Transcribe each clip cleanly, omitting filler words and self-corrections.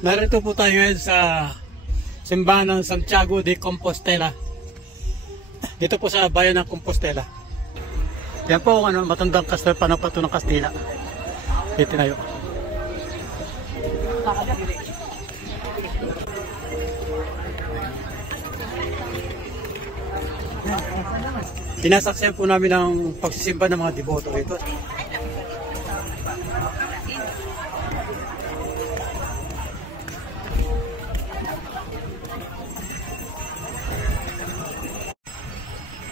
Narito po tayo ngayon sa simbahan ng Santiago de Compostela. Dito po sa bayan ng Compostela. Yan po ang matandang kastel panapato ng Kastila. Itinayo. Sinasaksihan po namin ang pagsisimba ng mga deboto rito.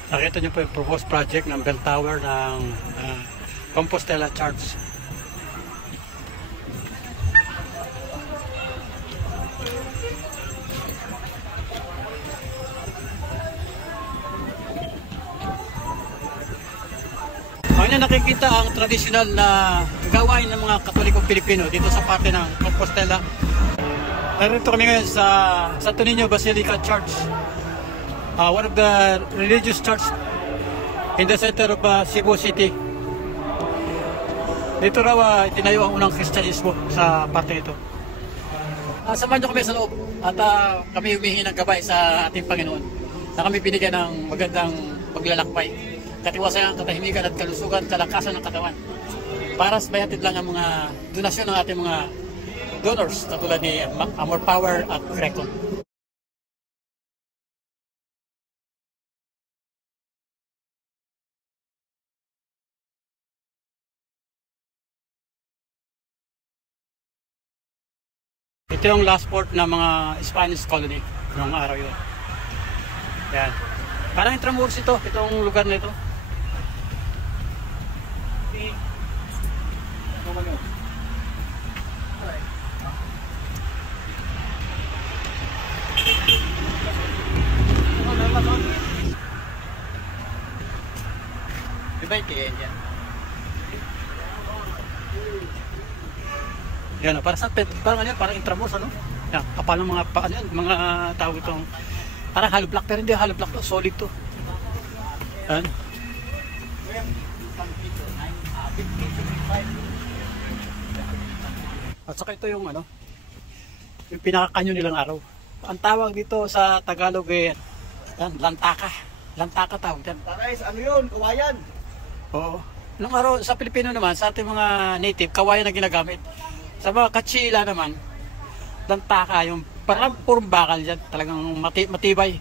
Nakita niyo po yung proposed project ng bell tower ng Compostela Church. Ngayon nakikita ang tradisyonal na gawain ng mga Katolikong Pilipino dito sa parte ng Compostela. Narito kami ngayon sa Santo Niño Basilica Church. One of the religious church in the center of Cebu City. Dito raw itinayo ang unang Kristyanismo sa parte ito. Samahan niyo kami sa loob at kami humihingi ng gabay sa ating Panginoon na kami binigyan ng magandang paglalakbay, katiwasayan, katahimikan at kalusugan, kalakasan ng katawan para sabayatid lang ang mga donasyon ng ating mga donors katulad ni Amor Power at Grecon. Ito yung last port ng mga Spanish colony noong araw yun. Yan. Parang Intramuros ito, itong lugar na ito. Diba ito yan? Yan, parang Intramuros, ano? Yan, kapal ng mga tawag itong parang hollow block, pero hindi hollow block to, solid to. Yan. At saka ito yung yung pinakakanyo nilang araw. Ang tawag dito sa Tagalog yan, lantaka. Lantaka tawag yan. Tarais, ano yun? Kawayan? Oo. Nung araw sa Pilipino naman, sa ating mga native, kawayan na ginagamit. Sa mga Kachila naman, lantaka, yung parang purong bakal yan, talagang matibay.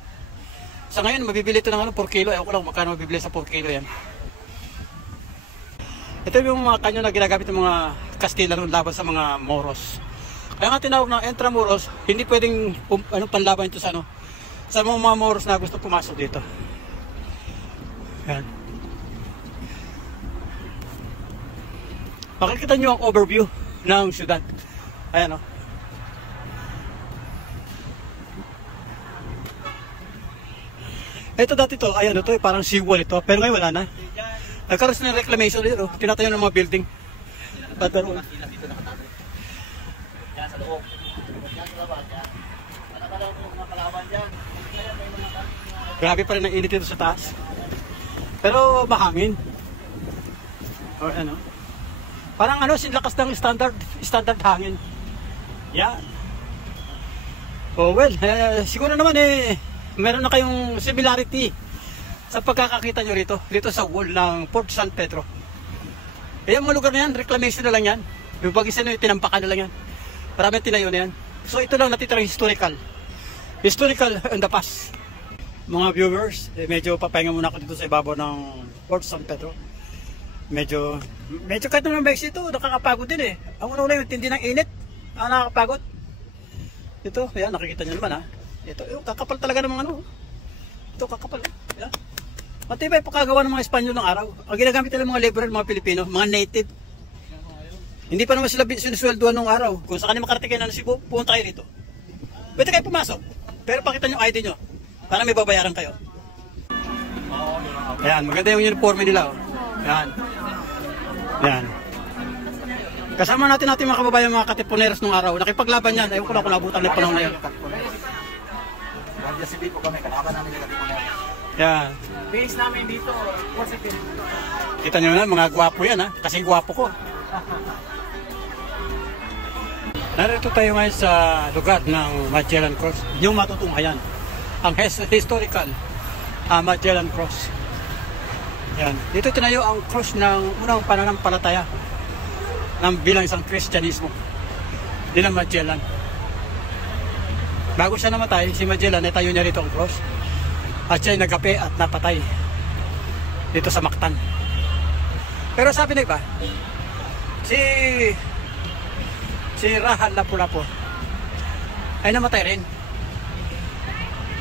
Sa ngayon, mabibili ito ng 4 kilo. Ewan ko lang magkano mabibili sa 4 kilo yan. Ito yung mga kanyo na ginagamit ng mga Kastila noon laban sa mga Moros. Kaya nga tinawag na Intramuros, hindi pwedeng panlaban ito sa sa mga Moros na gusto pumasok dito. Yan. Makikita nyo ang overview ng syudad. Ayan o. Ito dati to, ayan ito, parang seawall ito, pero ngayon wala na. Nagkaroon ng reclamation dito, tinatayo ng mga building. Padaroon. Grabe pa rin ang init dito sa taas. Pero mahangin. Or ano. Parang sinlakas ng standard hangin. Yan. Oh well, siguro naman meron na kayong similarity sa pagkakakita nyo rito. Dito sa wall ng Port San Pedro. Yung mga lugar na yan, reclamation na lang yan. Yung pag-isa na tinampakan na lang yan. Maraming tinayo na yan. So ito lang natitirang historical. Historical in the past. Mga viewers, medyo papahinga muna ako dito sa ibabaw ng Port San Pedro. Medyo kahit naman bikes ito, nakakapagod din Ang una-una yung tindi ng init, nakakapagod. Ito, ayan, nakikita nyo naman Ito, kakapal talaga ng mga Ito, kakapal. Ayan. Matibay pagkagawa ng mga Espanyol ng araw. Ang ginagamit nila mga laborer, mga Pilipino, mga native. Hindi pa naman sila sinusweldoan ng araw. Kung saan makarating kayo ng Cebu, pumunta kayo dito. Pwede kayo pumasok, pero pakita nyo ID nyo, para may babayaran kayo. Ayan, maganda yung uniforme nila. Ayan. Yan. Kasama natin mga kababayan, mga katipuneros nung araw. Nakipaglaban yan. Ayaw ko lang kung nabutan na yung panahon na yun. Yan. Base namin dito, positive. Kita nyo na, mga gwapo yan Kasi gwapo ko. Narito tayo ngayon sa lugar ng Magellan Cross, yung matutunghayan, ang historical Magellan Cross. Yan. Dito tinayo ang cross ng unang pananampalataya ng bilang isang Kristyanismo, din ang Magellan. Bago siya namatay, si Magellan, tayo niya rito ang cross at siya ay nagapi at napatay dito sa Mactan. Pero sabi na iba, si Rahal Lapu-Lapu ay namatay rin.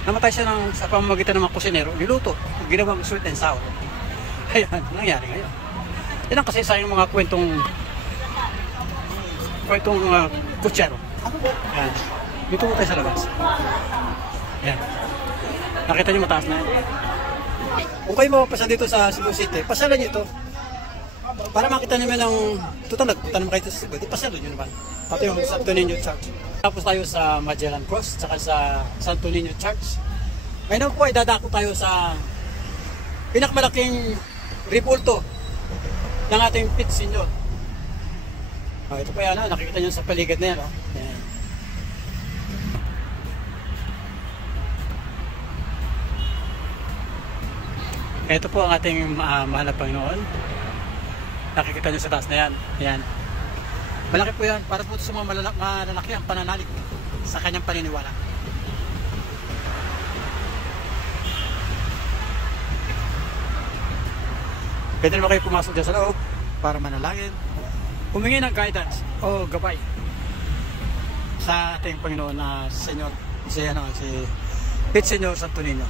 Namatay siya sa pamamagitan ng mga kusinero, niluto, ginawang sweet and sour. Ayan, nangyari ngayon. Yan ang kasaysayan ng mga kwentong kutsero. Ayan. Dito po tayo sa labas. Ayan. Nakita niyo mataas na yan. Kung kayo mapapasa dito sa Cebu City, pasalan niyo ito. Para makita naman ang tutulad, punta naman kayo sa Cebu, pasalo nyo naman. Pati yung Santo Niño Church. Tapos tayo sa Magellan Cross, saka sa Santo Niño Church. Ngayon po ay dadako tayo sa pinakamalaking ribulto ng ating Pit Senyor. Ito po yan, nakikita nyo sa paligid na yan. Ayan. Ito po ang ating mahal na Panginoon. Nakikita nyo sa taas na yan. Ayan. Malaki po yan. Para po sa mga malalaki ang pananalig sa kanyang paniniwala. Pwede naman kayo pumasok dyan sa loob para manalangin, humingi ng guidance o gabay sa ating Panginoon na Senyor, si Pit Senyor Santo Niño.